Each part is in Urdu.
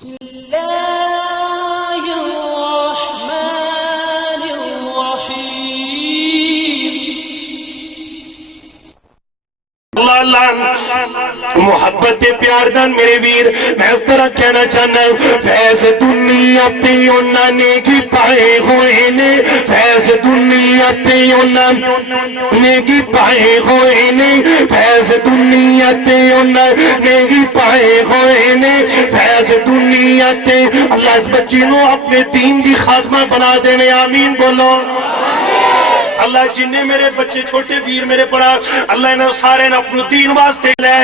بسم الله الرحمن الرحيم اللہ محبت پیار دان میرے ویر میں اس طرح کہنا چاہنا فیض دنیا تے انہاں نے کی پائے ہوئے نے فیض دنیا تے انہاں نے کی پائے ہوئے نے فیض دنیا تے انہاں نے کی پائے ہوئے نے فیض دنیا تے اللہ اس بچی نو اپنے دین دی خاتمہ بنا دینے آمین بولو اللہ جنہیں میرے بچے چھوٹے ویر میرے پڑا اللہ انہوں سارے نہ اپنے دین واسطے لے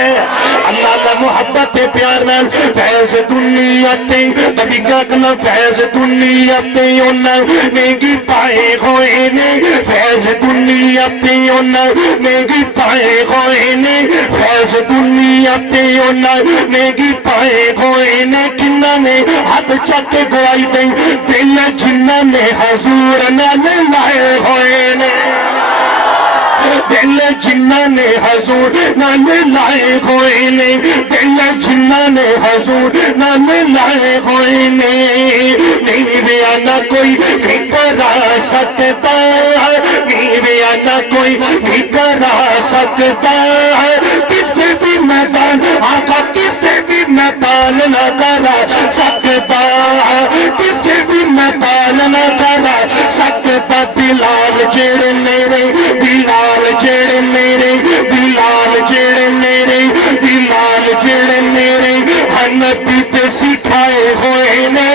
اللہ دا محبت پیار نہ فیض دنیا تے نبی کہنا فیض دنیا تے انہوں نے کی پائے ہوئے نے فیض دنیا تے انہوں نے کی پائے ہوئے نے فیض دنیا تے انہوں نے کی پائے ہوئے نے کنہ نے ہاتھ چک گوائی دیں دل جنہ نے حضور نہ لائے ہوئے نے دل جنہ نے حضور نہ لائے ہوئے نے دل جنہ نے حضور نہ لائے ہوئے نے نہیں بیا نہ کوئی بھی کرا سکتا نہیں بیا نہ کوئی بھی کرا سکتا کسی بھی میدان آقا کسی بھی میدان نہ کرا سکتا کسی بھی میدان نہ کرا سکتا بلال جڑے میرے بلال جڑے میرے بلال جڑے میرے بلال جڑے میرے نبی تے سکھائے ہوئے نے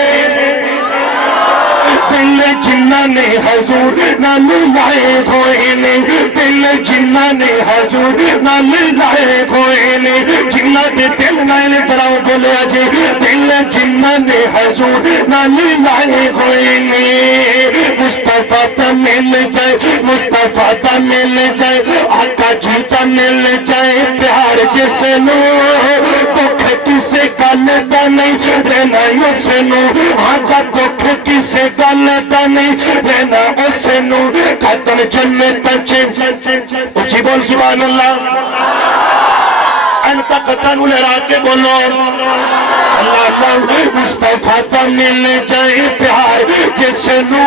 دل جنہ نے حضور نہ لائے ہوئے نے دل جنہ نے حضور نہ لائے ہوئے نے جنہ دے دل نائے براؤ بولے آجے دل جنہ نے حضور نہ لائے ہوئے نے مصطفیٰ تا مل جائے مصطفیٰ تا مل جائے آقا جی تا مل جائے پیار جسے نو دکھ کسے گلتا نہیں رہنا اسے نو آقا دکھ کسے گلتا نہیں رہنا اسے نو ختم جنت چے اچھی بول سبحان اللہ انتا قطن لڑا کے بولو اللہ اللہ مصطفیٰ تا مل جائے پیار جسے نو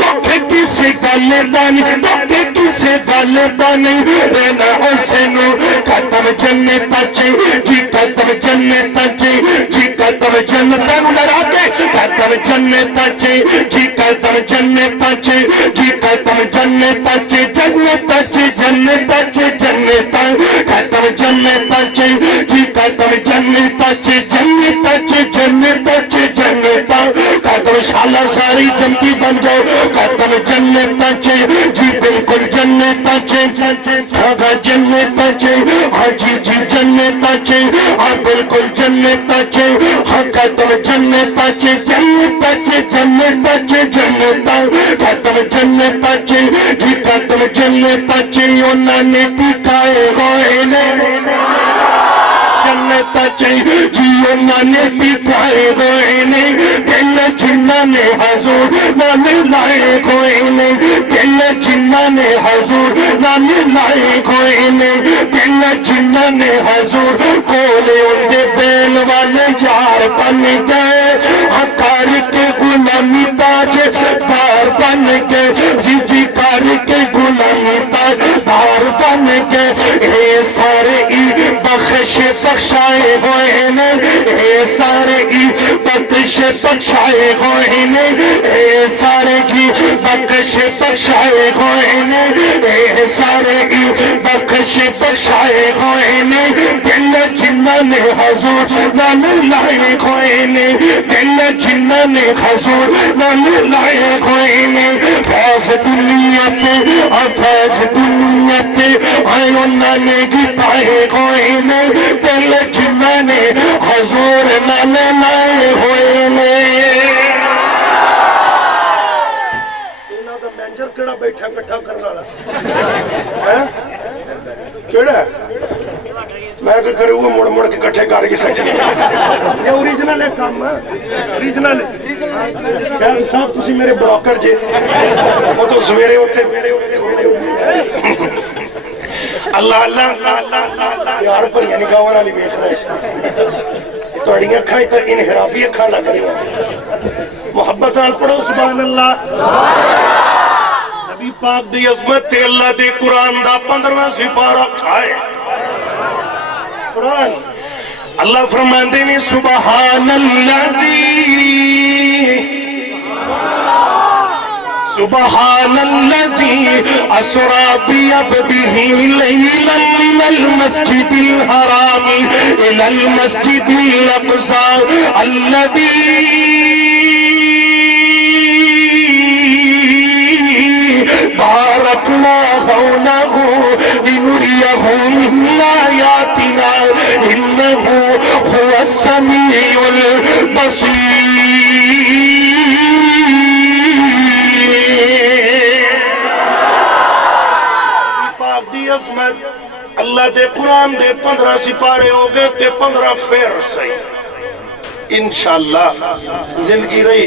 دکھ کسے گلتا نہیں دکھ کسے گلتا نہیں رہنا اسے نو ختم جنت چے جی ختم جنت چے جی ختم جنت لڑا کے ختم جنت چے جی ختم جنت چے جی ختم جنت چے جنت چے جنت چے جنت ختم جنت چے جی ختم جنت چے جنت چے جنت چے جنت ختم شالا ساری جنتی بن جاؤ ختم جنت چے جی بالکل جنت چے ہاں جنت چے ہاں جی جی جنت چے ہاں بالکل جنت چے ہاں ختم جنت چے جنت چے جنت چے جنت ختم جنت چے جی ختم جنت چے انہوں نے پکائے ہوئے نے جنت چے جی انہوں نے پکائے ہوئے نے دل جنہ نے حضور نہ لائے ہوئے نے دل جنہ نے حضور نہ لائے ہوئے نے دل جنہ نے حضور کولے اندے بیل والے یار بن گئے کار کے غلامی تاج دار بن گئے جی جی کار کے غلامی تاج دار بن گئے اے سارے بخش بخشائے ہوئے نے اے سارے بخش بخشائے ہوئے نے اے سارے کی بخش بخشائے ہوئے نے اے سارے بخش بخشائے ہوئے نے دل جنہ نے حضور نہ لائے ہوئے نے دل جنہ نے حضور نہ لائے ہوئے نے فیض دنیا پہ اور فیض دنیا پہ آئے انہوں نے کی پائے ہوئے نے دل جنہ نے حضور نہ لائے ہوئے نے انہوں دا مینجر کیڑا بیٹھا کٹھا کرنا رہا کیڑا میں کہ کرے وہ مڑ مڑ کے کٹھے کر کے سیٹ یہ اوریجنل ہے کام اوریجنل ہے خیر صاحب تسی میرے بروکر جے وہ تو سویرے ہوتے اللہ اللہ یار پر یعنی گاواں والی ویکھ رہے توڑی اکھائیں تو انحرافی اکھاں لگ رہی ہیں محبت نال پڑھو سبحان اللہ نبی پاک دی عظمت تے اللہ دے قرآن دا 15واں سپارہ کھائے قرآن اللہ فرماندے نے سبحان الذی اسرا بعبدہ لیلا من المسجد الحرام الى المسجد الاقصى الذی بارکنا حولہ لنریہ من آیاتنا انہ هو السمیع البصیر اللہ دے قرآن دے 15 سپارے ہو گئے تے 15 پھر صحیح انشاءاللہ زندگی رہی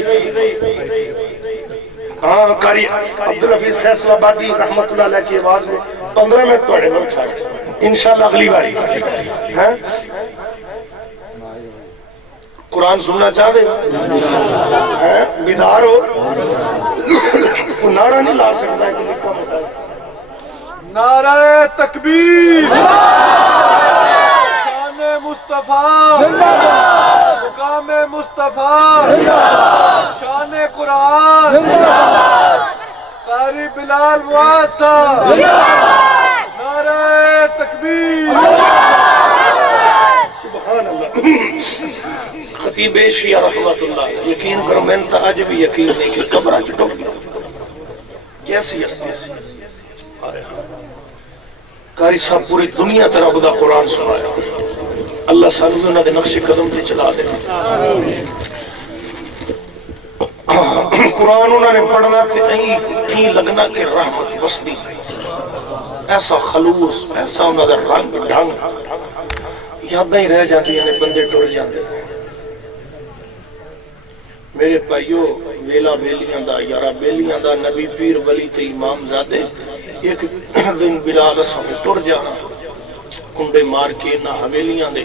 ہاں کاری عبدالحفیظ فیصل آبادی رحمت اللہ علیہ کی آواز میں 15 میں توڑے گا چھاڑے انشاءاللہ اگلی باری قرآن سننا چاہ دے بیدار ہو کوئی نعرہ نہیں لا سکتا ہے کہ لکھا ہوتا ہے نعرہ تکبیر شان مصطفیٰ مقام مصطفیٰ شان قرآن قاری بلال معاصر نعرہ تکبیر سبحان اللہ خطیب شیعہ رحمت اللہ یقین کرو میں نے آج بھی یقین نہیں کہ قبرہ کی ڈوب گیا کیسی ہستی سی قاری صاحب پوری دنیا طرح بدا قرآن سنایا اللہ سانوی انہوں نے نقش قدم تے چلا دے قرآن انہوں نے پڑھنا تھی لگنا کہ رحمت وسطی ایسا خلوص ایسا انہوں نے رنگ ڈھنگ یادیں ہی رہ جاتی ہیں بندے ٹر جاتے ہیں میرے پائیو ویلا بیلیاں دا یارا بیلیاں دا نبی پیر ولی تے امام زادے ایک دن بلال اساں ٹر جانا کنڈے مار کے نہ حویلیاں دے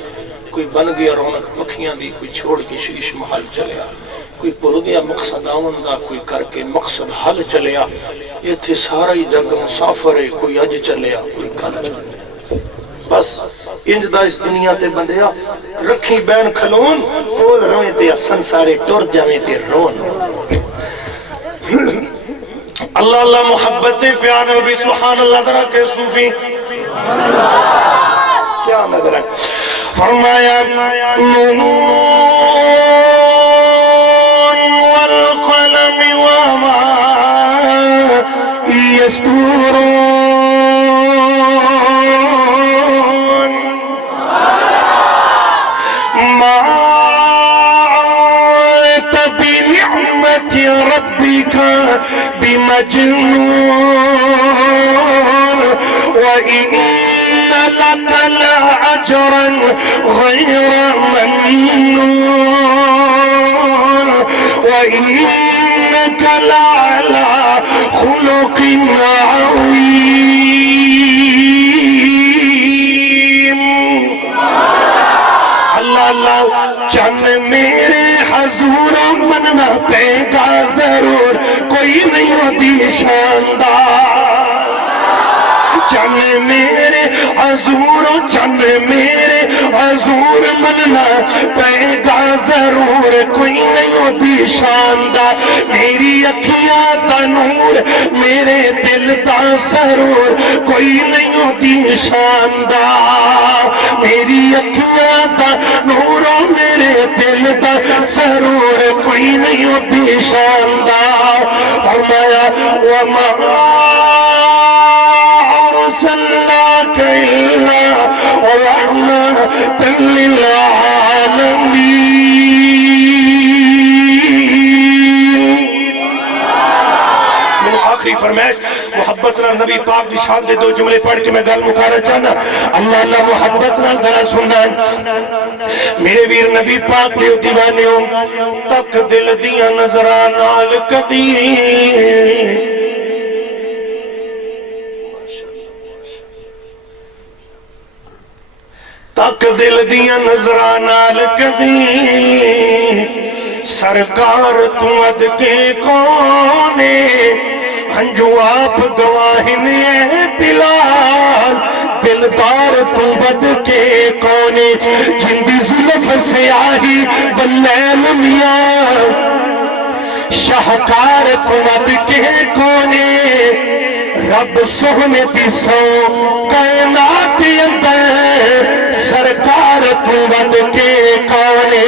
کوئی بن گیا رونق پکھیاں دی کوئی چھوڑ کے شیش محل چلیا کوئی پڑ گیا مقصد آون دا کوئی کر کے مقصد حل چلیا یہ تھے سارا ہی جنگ مسافر ہے کوئی اج چلیا کوئی کل چلیا بس انج دا اس دنیا تے بندیا رکھی بین کھلون کول رویں تے اسن سارے ٹر جاویں تے رون اللہ اللہ محبتیں پیار نبی سبحان اللہ درہ کے صوفی کیا نظر ہے فرمایا نون والقلم وما يسطرون ما أنت بنعمة ربك بمجنون وإن لك لأجرا غير ممنون وإنك لعلى خلق عظيم اللہ اللہ چند میرے حضور مننا پے گا ضرور کوئی نہیں ہوتی شاندار چند میرے حضور چند میرے حضور مننا پے گا ضرور کوئی نہیں ہوتی شاندار میری اکھیاں دا نور میرے دل دا سرور کوئی نہیں ہوتی شاندار میری اکھیاں دا نور میرے دل دا سرور کوئی نہیں ہوتی شاندار فرمایا وَمَا أرسلناك إلا رحمة للعالمين آخری فرمائش محبتنا نبی پاک دی شان دے 2 جملے پڑھ کے میں گل مکارا چاہنا اللہ اللہ محبتنا ذرا سننا میرے ویر نبی پاک دے دیوانے ہوں تک دل دیا نظران آل قدیر تک دل دیا نظراں نال کدی سرکار تو اد کے کونے ہنجو آپ گواہن اے بلال دلدار تو ود کے کونے جندی زلف سیاہی واللیل میاں شاہکار تو ود کے کونے رب سہنے تی سو کائنات اندر سرکار تو ود کے کونے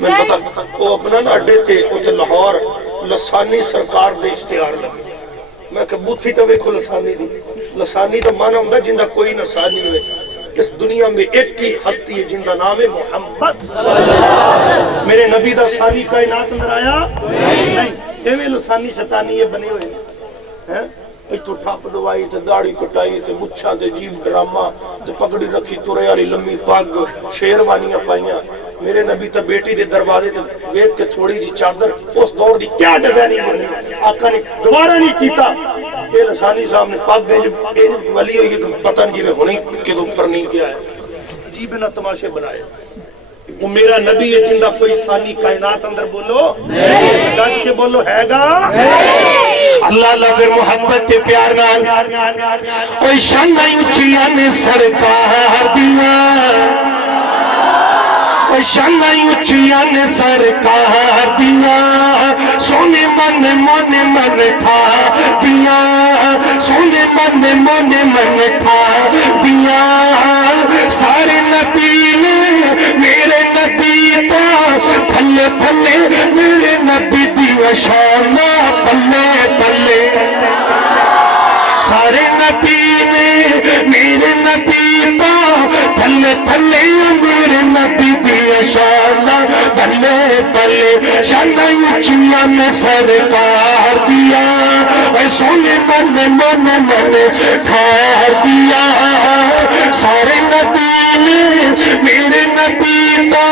میں پتا وہ اپنا نا اڈے تھے وہ لاہور لسانی سرکار دے اشتہار لگے میں کہ بوتھی تو ویکھو لسانی دی لسانی تو مانا ہوں جن دا کوئی نسانی ہوئے اس دنیا میں ایک ہی ہستی ہے جن دا نام ہے محمد میرے نبی دا ثانی کائنات اندر آیا نہیں ایویں لسانی شیطانی یہ بنے ہوئے ہیں تو ٹھپ دوائی تے داڑھی کٹائی تے مچھاں تے جیب ڈرامہ تے پگڑی رکھی تورے والی لمبی پگ شیروانیاں پائیاں میرے نبی تے بیٹی دے دروازے تے ویکھ کے تھوڑی جی چادر اس دور دی کیا ڈیزائننگ بنی آقا نے دوبارہ نہیں کیتا یہ لسانی صاحب نے پگ دے ولی ہوئی کہ پتہ نہیں جی ہونی کے اوپر نہیں کیا ہے عجیب نہ تماشے بنائے وہ میرا نبی ہے جن دا کوئی ثانی کائنات اندر بولو گج کے بولو ہے گا اللہ لفظ محبت کے پیار نال اوہ شانہ اچھیاں نے سرکار دیا اوہ شانہ اچھیاں نے سرکار دیا سونے من کھا دیا سونے من کھا دیا سارے نبی نے میرے نبی تا پھلے پھلے میرے نبی دیا شانہ پلے پلے سارے نبی نے میرے نبی تا پھلے پھلے میرے نبی دیا شانہ پلے پلے شانہ اچھیاں میں سرکار دیا اے سونے من کھار دیا سارے نبی نے میرے نبی تا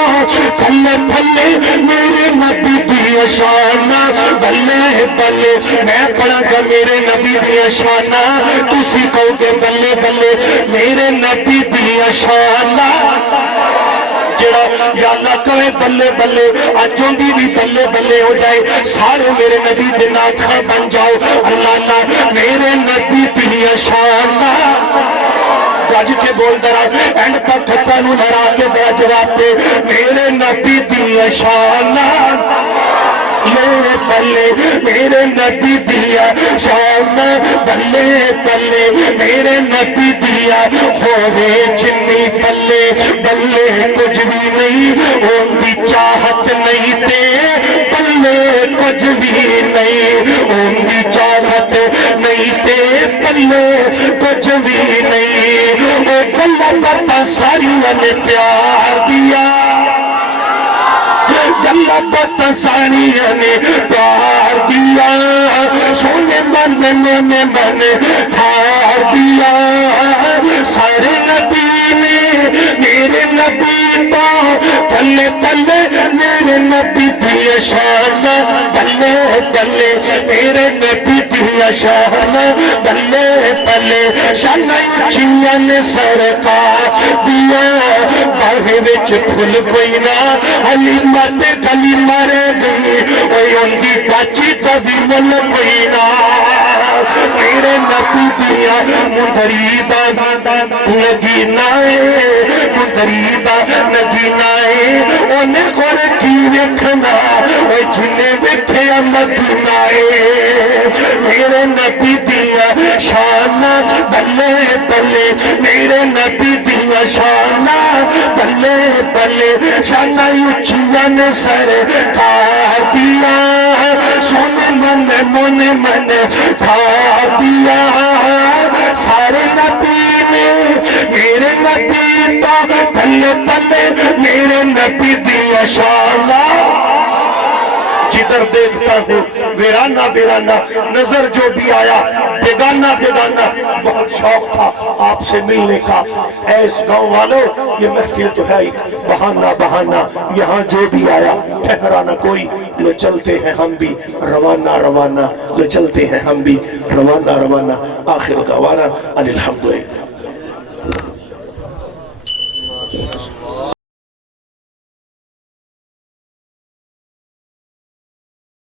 پھلے پھلے میرے نبی دیا شانہ بلے بلے میں پڑھا گا میرے نبی دیا شانہ تسی کہو گے بلے بلے میرے نبی دیا شانہ جڑا یا اللہ کہے بلے بلے اجوں دی بھی بلے بلے ہو جائے سارے میرے نبی دے ناکھاں بن جاؤ اللہ اللہ میرے نبی دیا شانہ گج کے بول درا اینڈ پر کھتا نو لڑا کے بڑا جواب دے میرے نبی دیا شانہ بلے بلے میرے نبی دیا شانہ بلے بلے میرے نبی دیا ہوئے جنی بلے بلے کچھ بھی نہیں ان کی چاہت نہیں تے بلے کچھ بھی نہیں ان کی چاہت نہیں تے بلے کچھ بھی نہیں وہ بلہ بتا ساریوں نے پیار دیا اللہ بتا ساریوں نے پیار دیا سونے من کھار دیا سارے نبی نے میرے نبی تا پلے پلے میرے نبی دیا شانہ بلے بلے میرے نبی دیا شانہ بلے بلے شانہ اچھیاں نے سرکار دیا باہے وچ پھل کوئی نہ حلیمہ تے گلی مرے گئی اوہ ان کی بچی تو بھی مل کوئی نہ میرے نبی دیا مدریدہ نگینہ مدریدہ نگینہ انہیں خور کی وکھنا اوہ جنہیں وکھے مدینہ میرے نبی دیا شانہ بلے بلے میرے نبی دیا شانہ بلے بلے شانہ اچھیاں نے سرکار دیا سونے من کھار دیا سارے نبی نے میرے نبی تا پلے پلے میرے نبی دیا شانہ جدھر دیکھتا ہوں ویرانہ ویرانہ نظر جو بھی آیا بیگانہ بیگانہ بہت شوق تھا آپ سے ملنے کا اے اس گاؤں والوں یہ محفل تو ہے ایک بہانہ بہانہ یہاں جو بھی آیا ٹھہرا نہ کوئی لو چلتے ہیں ہم بھی روانہ روانہ، لو چلتے ہیں ہم بھی روانہ روانہ. آخر دعوانا ان الحمدللہ.